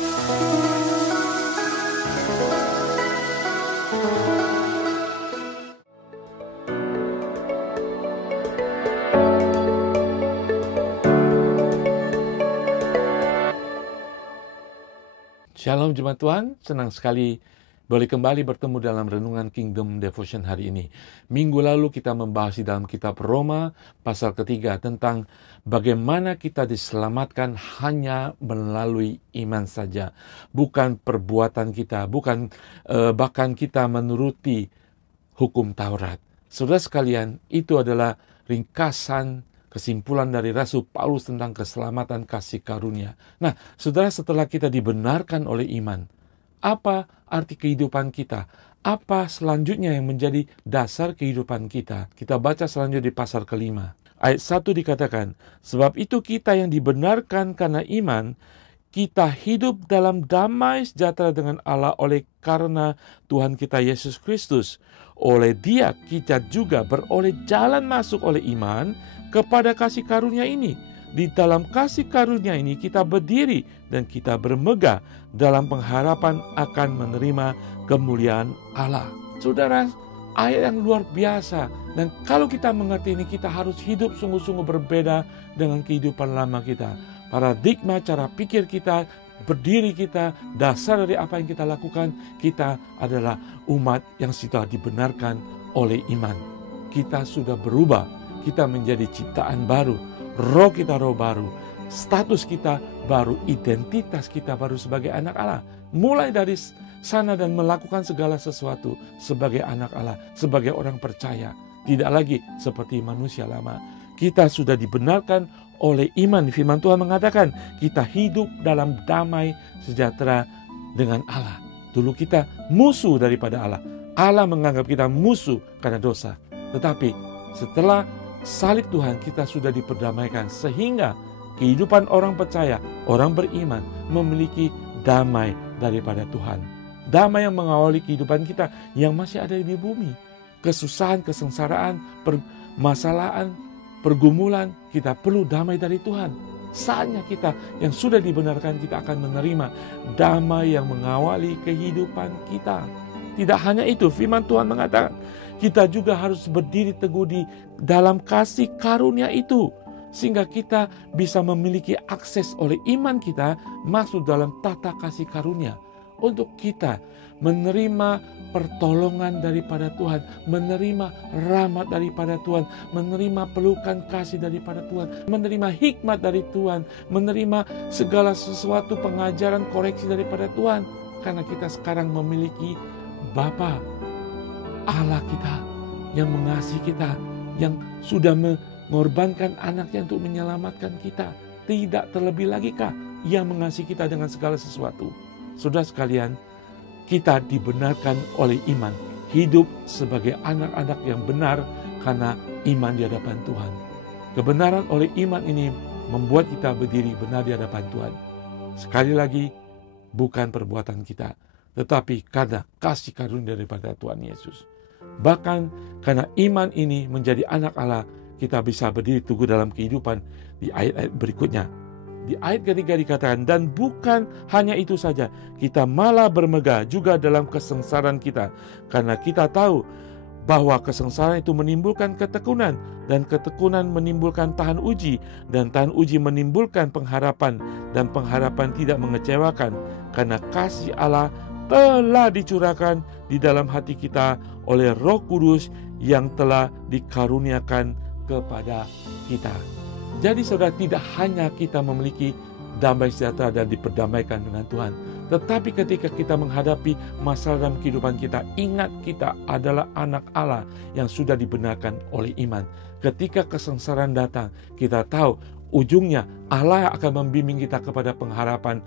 Shalom Jemaat Tuhan, senang sekali boleh kembali bertemu dalam Renungan Kingdom Devotion hari ini. Minggu lalu kita membahas di dalam kitab Roma pasal ketiga tentang bagaimana kita diselamatkan hanya melalui iman saja. Bukan perbuatan kita, bukan bahkan kita menuruti hukum Taurat. Saudara sekalian, itu adalah ringkasan kesimpulan dari Rasul Paulus tentang keselamatan kasih karunia. Nah, saudara, setelah kita dibenarkan oleh iman, apa arti kehidupan kita? Apa selanjutnya yang menjadi dasar kehidupan kita? Kita baca selanjutnya di pasal kelima. Ayat 1 dikatakan, sebab itu kita yang dibenarkan karena iman, kita hidup dalam damai sejahtera dengan Allah oleh karena Tuhan kita Yesus Kristus. Oleh Dia kita juga beroleh jalan masuk oleh iman kepada kasih karunia ini. Di dalam kasih karunia ini kita berdiri dan kita bermegah dalam pengharapan akan menerima kemuliaan Allah. Saudara, ayat yang luar biasa. Dan kalau kita mengerti ini, kita harus hidup sungguh-sungguh berbeda dengan kehidupan lama kita. Paradigma cara pikir kita, berdiri kita, dasar dari apa yang kita lakukan, kita adalah umat yang sudah dibenarkan oleh iman. Kita sudah berubah, kita menjadi ciptaan baru, roh kita roh baru, status kita baru, identitas kita baru sebagai anak Allah. Mulai dari sana dan melakukan segala sesuatu sebagai anak Allah, sebagai orang percaya, tidak lagi seperti manusia lama. Kita sudah dibenarkan oleh iman. Firman Tuhan mengatakan kita hidup dalam damai sejahtera dengan Allah. Dulu kita musuh daripada Allah. Allah menganggap kita musuh karena dosa. Tetapi setelah salib Tuhan, kita sudah diperdamaikan sehingga kehidupan orang percaya, orang beriman memiliki damai daripada Tuhan. Damai yang mengawali kehidupan kita yang masih ada di bumi. Kesusahan, kesengsaraan, permasalahan, pergumulan, kita perlu damai dari Tuhan. Saatnya kita yang sudah dibenarkan, kita akan menerima damai yang mengawali kehidupan kita. Tidak hanya itu, firman Tuhan mengatakan kita juga harus berdiri teguh di dalam kasih karunia itu, sehingga kita bisa memiliki akses oleh iman kita masuk dalam tata kasih karunia untuk kita menerima pertolongan daripada Tuhan, menerima rahmat daripada Tuhan, menerima pelukan kasih daripada Tuhan, menerima hikmat dari Tuhan, menerima segala sesuatu pengajaran koreksi daripada Tuhan. Karena kita sekarang memiliki Bapa Allah kita yang mengasihi kita, yang sudah mengorbankan anaknya untuk menyelamatkan kita. Tidak terlebih lagi kah Ia mengasihi kita dengan segala sesuatu? Saudara sekalian, kita dibenarkan oleh iman, hidup sebagai anak-anak yang benar karena iman di hadapan Tuhan. Kebenaran oleh iman ini membuat kita berdiri benar di hadapan Tuhan. Sekali lagi, bukan perbuatan kita, tetapi karena kasih karunia daripada Tuhan Yesus. Bahkan karena iman ini menjadi anak Allah, kita bisa berdiri teguh dalam kehidupan di ayat-ayat berikutnya. Di ayat ketiga dikatakan, dan bukan hanya itu saja, kita malah bermegah juga dalam kesengsaraan kita. Karena kita tahu bahwa kesengsaraan itu menimbulkan ketekunan, dan ketekunan menimbulkan tahan uji, dan tahan uji menimbulkan pengharapan, dan pengharapan tidak mengecewakan. Karena kasih Allah telah dicurahkan di dalam hati kita oleh Roh Kudus yang telah dikaruniakan kepada kita. Jadi saudara, tidak hanya kita memiliki damai sejahtera dan diperdamaikan dengan Tuhan, tetapi ketika kita menghadapi masalah dalam kehidupan kita, ingat kita adalah anak Allah yang sudah dibenarkan oleh iman. Ketika kesengsaraan datang, kita tahu ujungnya Allah akan membimbing kita kepada pengharapan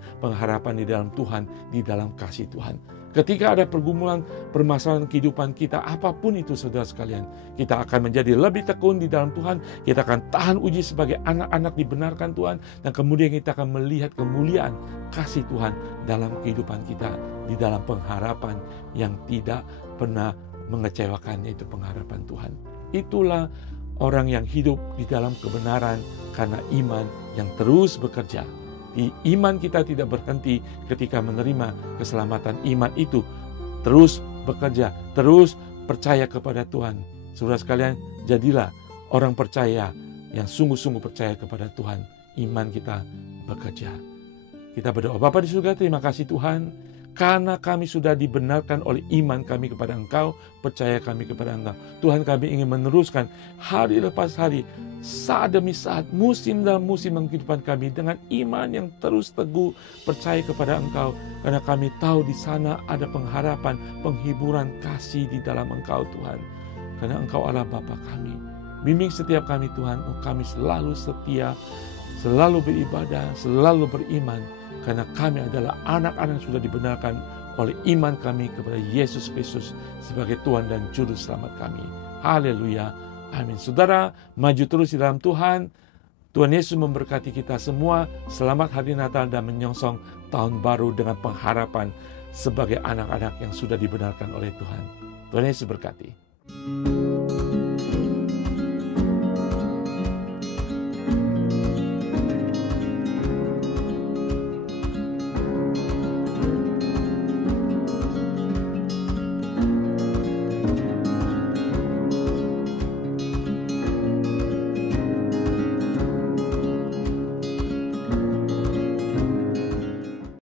di dalam Tuhan, di dalam kasih Tuhan. Ketika ada pergumulan, permasalahan kehidupan kita, apapun itu saudara sekalian, kita akan menjadi lebih tekun di dalam Tuhan, kita akan tahan uji sebagai anak-anak dibenarkan Tuhan, dan kemudian kita akan melihat kemuliaan kasih Tuhan dalam kehidupan kita, di dalam pengharapan yang tidak pernah mengecewakan, yaitu pengharapan Tuhan. Itulah orang yang hidup di dalam kebenaran karena iman yang terus bekerja. Iman kita tidak berhenti ketika menerima keselamatan. Iman itu terus bekerja, terus percaya kepada Tuhan. Saudara sekalian, jadilah orang percaya yang sungguh-sungguh percaya kepada Tuhan. Iman kita bekerja. Kita berdoa. Bapa di surga, terima kasih Tuhan, karena kami sudah dibenarkan oleh iman kami kepada Engkau, percaya kami kepada Engkau. Tuhan, kami ingin meneruskan hari lepas hari, saat demi saat, musim dalam musim kehidupan kami, dengan iman yang terus teguh percaya kepada Engkau. Karena kami tahu di sana ada pengharapan, penghiburan, kasih di dalam Engkau Tuhan. Karena Engkau adalah Bapa kami. Bimbing setiap kami Tuhan, kami selalu setia, selalu beribadah, selalu beriman. Karena kami adalah anak-anak yang sudah dibenarkan oleh iman kami kepada Yesus Kristus sebagai Tuhan dan Juru Selamat kami. Haleluya. Amin. Saudara, maju terus di dalam Tuhan. Tuhan Yesus memberkati kita semua. Selamat hari Natal dan menyongsong tahun baru dengan pengharapan sebagai anak-anak yang sudah dibenarkan oleh Tuhan. Tuhan Yesus berkati.